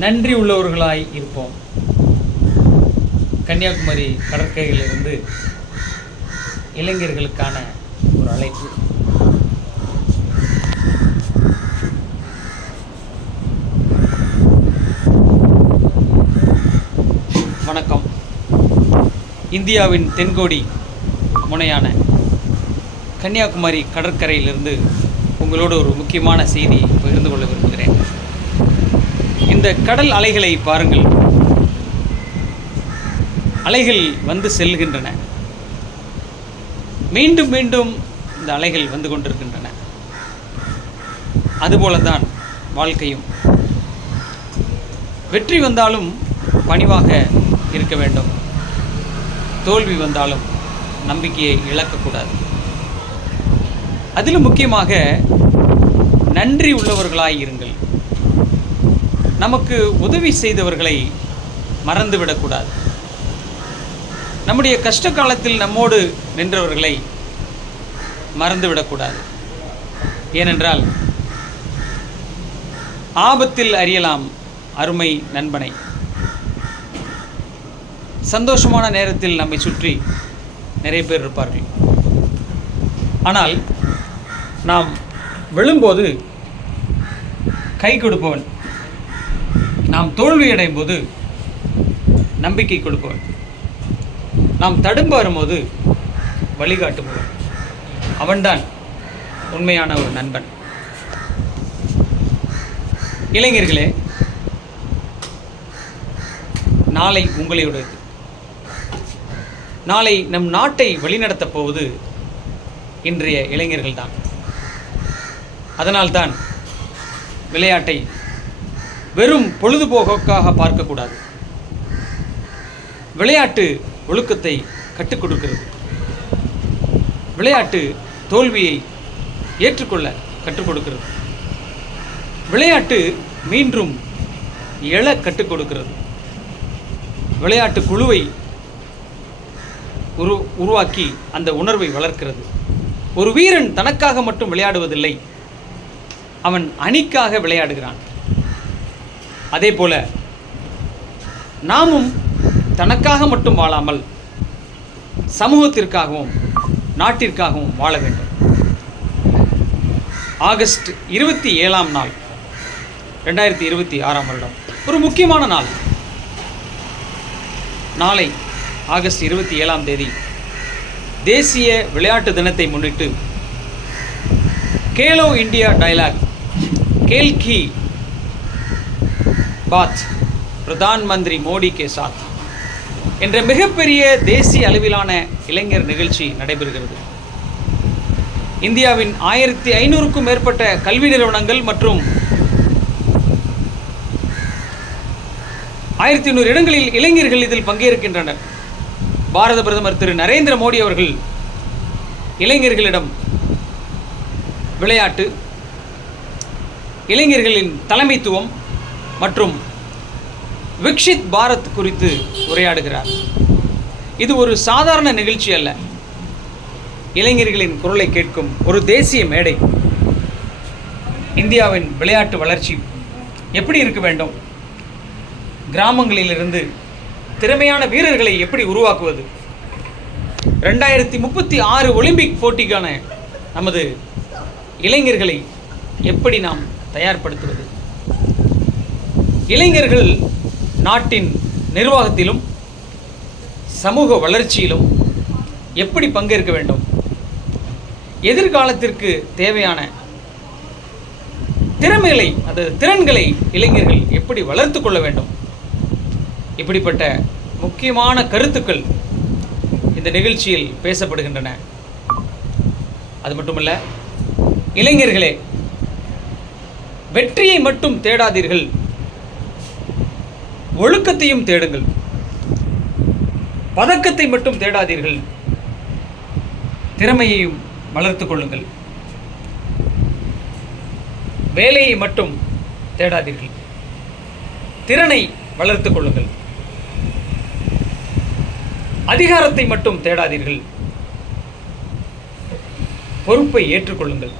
நன்றி உள்ளவர்களாய் இருப்போம். கன்னியாகுமரி கடற்கரையிலிருந்து இளைஞர்களுக்கான ஒரு அழைப்பு. வணக்கம். இந்தியாவின் தென்கோடி முனையான கன்னியாகுமரி கடற்கரையிலிருந்து உங்களோடு ஒரு முக்கியமான செய்தியை பகிர்ந்து கொள்ள விரும்புகிறேன். இந்த கடல் அலைகளை பாருங்கள். அலைகள் வந்து செல்கின்றன. மீண்டும் மீண்டும் இந்த அலைகள் வந்து கொண்டிருக்கின்றன. அதுபோலதான் வாழ்க்கையும். வெற்றி வந்தாலும் பணிவாக இருக்க வேண்டும். தோல்வி வந்தாலும் நம்பிக்கையை இழக்கக்கூடாது. அதிலும் முக்கியமாக நன்றி உள்ளவர்களாய் இருங்கள். நமக்கு உதவி செய்தவர்களை மறந்துவிடக்கூடாது. நம்முடைய கஷ்ட காலத்தில் நம்மோடு நின்றவர்களை மறந்துவிடக்கூடாது. ஏனென்றால் ஆபத்தில் அறியலாம் அருமை நண்பனை. சந்தோஷமான நேரத்தில் நம்மை சுற்றி நிறைய பேர் இருப்பார்கள். ஆனால் நாம் விழும்போது கை கொடுப்பவன், நாம் தோல்வியடையும் போது நம்பிக்கை கொடுப்பவன், நாம் தடுமாறும் போது வழிகாட்டுபவன், அவன்தான் உண்மையான ஒரு நண்பன். இளைஞர்களே, நாளை உங்களுடையது. நாளை நம் நாட்டை வழிநடத்தப் போவது இன்றைய இளைஞர்கள்தான். அதனால்தான் விளையாட்டை வெறும் பொழுதுபோக்காக பார்க்கக்கூடாது. விளையாட்டு ஒழுக்கத்தை கற்றுக் கொடுக்கிறது. விளையாட்டு தோல்வியை ஏற்றுக்கொள்ள கற்றுக் கொடுக்கிறது. விளையாட்டு மீண்டும் எழ கற்றுக் கொடுக்கிறது. விளையாட்டு குழுவை உருவாக்கி அந்த உணர்வை வளர்க்கிறது. ஒரு வீரன் தனக்காக மட்டும் விளையாடுவதில்லை, அவன் அணிக்காக விளையாடுகிறான். அதே போல நாமும் தனக்காக மட்டும் வாழாமல் சமூகத்திற்காகவும் நாட்டிற்காகவும் வாழ வேண்டும். ஆகஸ்ட் 27ஆம் நாள் 2026ஆம் வருடம் ஒரு முக்கியமான நாள். நாளை ஆகஸ்ட் 27ஆம் தேதி தேசிய விளையாட்டு தினத்தை முன்னிட்டு கேலோ இந்தியா டயலாக் கேல் கி பாத் பிரதான் மந்திரி மோடி கே சாத் என்ற மிகப்பெரிய தேசிய அளவிலான இளைஞர் நிகழ்ச்சி நடைபெறுகிறது. இந்தியாவின் 1500க்கும் மேற்பட்ட கல்வி நிறுவனங்கள் மற்றும் 1500 இடங்களில் இளைஞர்கள் இதில் பங்கேற்கின்றனர். பாரத பிரதமர் திரு நரேந்திர மோடி அவர்கள் இளைஞர்களிடம் விளையாட்டு, இளைஞர்களின் தலைமைத்துவம் மற்றும் விக்ஷித் பாரத் குறித்து உரையாடுகிறார். இது ஒரு சாதாரண நிகழ்ச்சி அல்ல. இளைஞர்களின் குரலை கேட்கும் ஒரு தேசிய மேடை. இந்தியாவின் விளையாட்டு வளர்ச்சி எப்படி இருக்க வேண்டும், கிராமங்களிலிருந்து திறமையான வீரர்களை எப்படி உருவாக்குவது, 2036 ஒலிம்பிக் போட்டிக்கான நமது இளைஞர்களை எப்படி நாம் தயார்படுத்துவது, இளைஞர்கள் நாட்டின் நிர்வாகத்திலும் சமூக வளர்ச்சியிலும் எப்படி பங்கேற்க வேண்டும், எதிர்காலத்திற்கு தேவையான திறமைகளை திறன்களை இளைஞர்கள் எப்படி வளர்த்து கொள்ள வேண்டும், இப்படிப்பட்ட முக்கியமான கருத்துக்கள் இந்த நிகழ்ச்சியில் பேசப்படுகின்றன. அது மட்டுமல்ல, இளைஞர்களே, வெற்றியை மட்டும் தேடாதீர்கள், ஒழுக்கத்தையும் தேடுங்கள். பதக்கத்தை மட்டும் தேடாதீர்கள், திறமையையும் வளர்த்து கொள்ளுங்கள். வேலையை மட்டும் தேடாதீர்கள், திறனை வளர்த்து கொள்ளுங்கள். அதிகாரத்தை மட்டும் தேடாதீர்கள், பொறுப்பை ஏற்றுக்கொள்ளுங்கள்.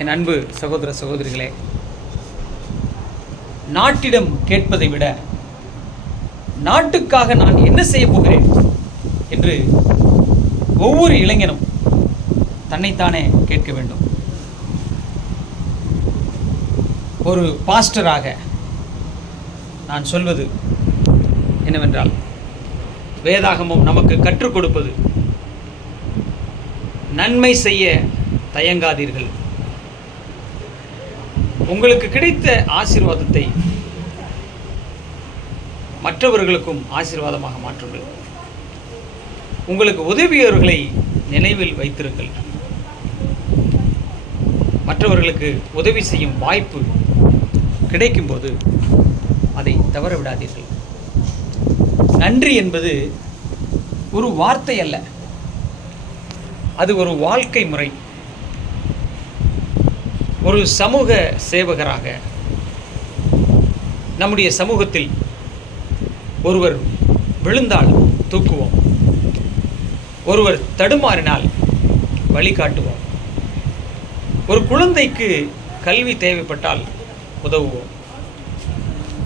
என் அன்பு சகோதர சகோதரிகளே, நாட்டிடம் கேட்பதை விட நாட்டுக்காக நான் என்ன செய்ய போகிறேன் என்று ஒவ்வொரு இளைஞனும் தன்னைத்தானே கேட்க வேண்டும். ஒரு பாஸ்டராக நான் சொல்வது என்னவென்றால், வேதாகமம் நமக்கு கற்றுக் கொடுப்பது, நன்மை செய்ய தயங்காதீர்கள், உங்களுக்கு கிடைத்த ஆசீர்வாதத்தை மற்றவர்களுக்கும் ஆசீர்வாதமாக மாற்றுங்கள், உங்களுக்கு உதவியவர்களை நினைவில் வைத்திருங்கள், மற்றவர்களுக்கு உதவி செய்யும் வாய்ப்பு கிடைக்கும்போது அதை தவற விடாதீர்கள். நன்றி என்பது ஒரு வார்த்தை அல்ல, அது ஒரு வாழ்க்கை முறை. ஒரு சமூக சேவகராக நம்முடைய சமூகத்தில் ஒருவர் விழுந்தால் தூக்குவோம், ஒருவர் தடுமாறினால் வழிகாட்டுவோம், ஒரு குழந்தைக்கு கல்வி தேவைப்பட்டால் உதவுவோம்,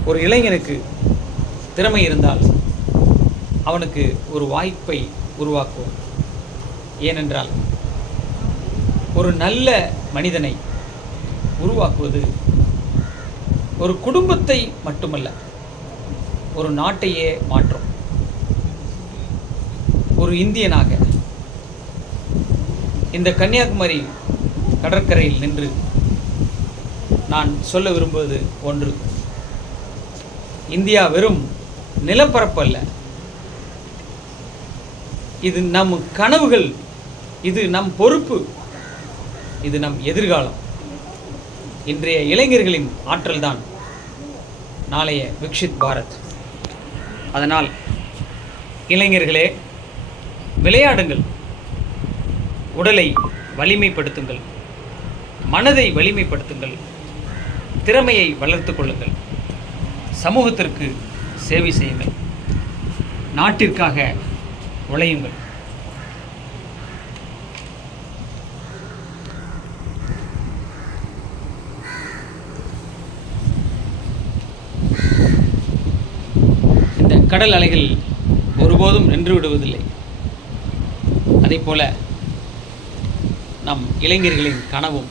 ஒரு இளைஞனுக்கு திறமை இருந்தால் அவனுக்கு ஒரு வாய்ப்பை உருவாக்குவோம். ஏனென்றால் ஒரு நல்ல மனிதனை உருவாக்குவது ஒரு குடும்பத்தை மட்டுமல்ல, ஒரு நாட்டையே மாற்றும். ஒரு இந்தியனாக இந்த கன்னியாகுமரி கடற்கரையில் நின்று நான் சொல்ல விரும்புவது ஒன்று: இந்தியா வெறும் நிலப்பரப்பு அல்ல, இது நம் கனவுகள், இது நம் பொறுப்பு, இது நம் எதிர்காலம். இன்றைய இளைஞர்களின் ஆற்றல்தான் நாளைய விக்ஷித் பாரத். அதனால் இளைஞர்களே, விளையாடுங்கள், உடலை வலிமைப்படுத்துங்கள், மனதை வலிமைப்படுத்துங்கள், திறமையை வளர்த்து கொள்ளுங்கள், சமூகத்திற்கு சேவை செய்யுங்கள், நாட்டிற்காக உழையுங்கள். இந்த கடல் அலைகள் ஒருபோதும் நின்று விடுவதில்லை. அதேபோல நம் இளைஞர்களின் கனவும்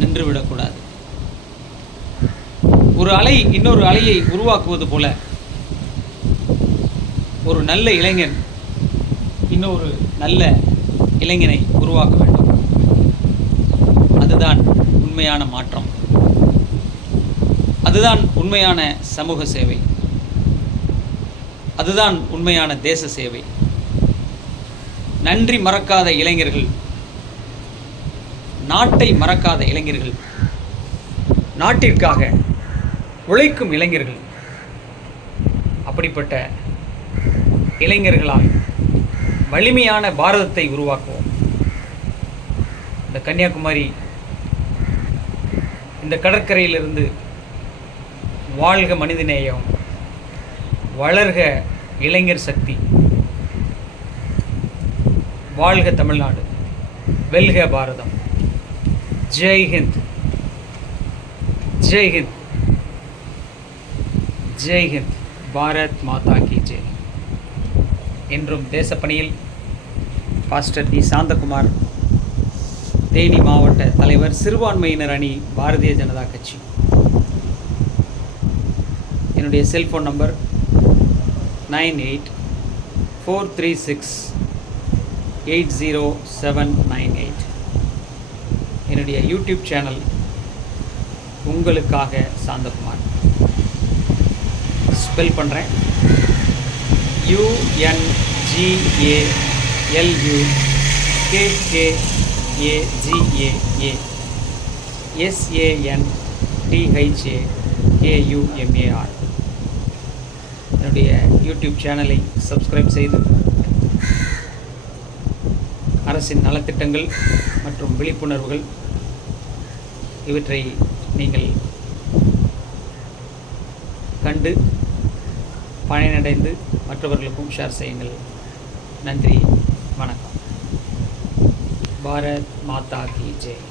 நின்றுவிடக்கூடாது. ஒரு அலை இன்னொரு அலையை உருவாக்குவது போல ஒரு நல்ல இளைஞன் இன்னொரு நல்ல இளைஞனை உருவாக்க வேண்டும். அதுதான் உண்மையான மாற்றம், அதுதான் உண்மையான சமூக சேவை, அதுதான் உண்மையான தேச சேவை. நன்றி மறக்காத இளைஞர்கள், நாட்டை மறக்காத இளைஞர்கள், நாட்டிற்காக உழைக்கும் இளைஞர்கள், அப்படிப்பட்ட இளைஞர்களால் வலிமையான பாரதத்தை உருவாக்குவோம். இந்த கன்னியாகுமரி, இந்த கடற்கரையிலிருந்து வாழ்க மனிதநேயம், வளர்க இளைஞர் சக்தி, வாழ்க தமிழ்நாடு, வெல்க பாரதம். ஜெய் ஹிந்த், ஜெய் ஹிந்த், ஜெய் ஹிந்த். பாரத் மாதா கி ஜெய். என்றும் தேசப்பணியில் பாஸ்டர் டி சாந்தகுமார், தேனி மாவட்ட தலைவர், சிறுபான்மையினர் அணி, பாரதிய ஜனதா கட்சி. என்னுடைய செல்ஃபோன் நம்பர் 9843680798. என்னுடைய யூடியூப் சேனல் உங்களுக்காக சாந்தகுமார். ஸ்பெல் பண்ணுறேன்: UNGALUKKAGASANTHAKUMAR. என்னுடைய யூடியூப் சேனலை சப்ஸ்கிரைப் செய்து அரசின் நலத்திட்டங்கள் மற்றும் விழிப்புணர்வுகள் இவற்றை நீங்கள் கண்டு பயனடைந்து மற்றவர்களுக்கும் ஷேர் செய்யுங்கள். நன்றி, வணக்கம். பாரத் மாதா கி ஜெய்.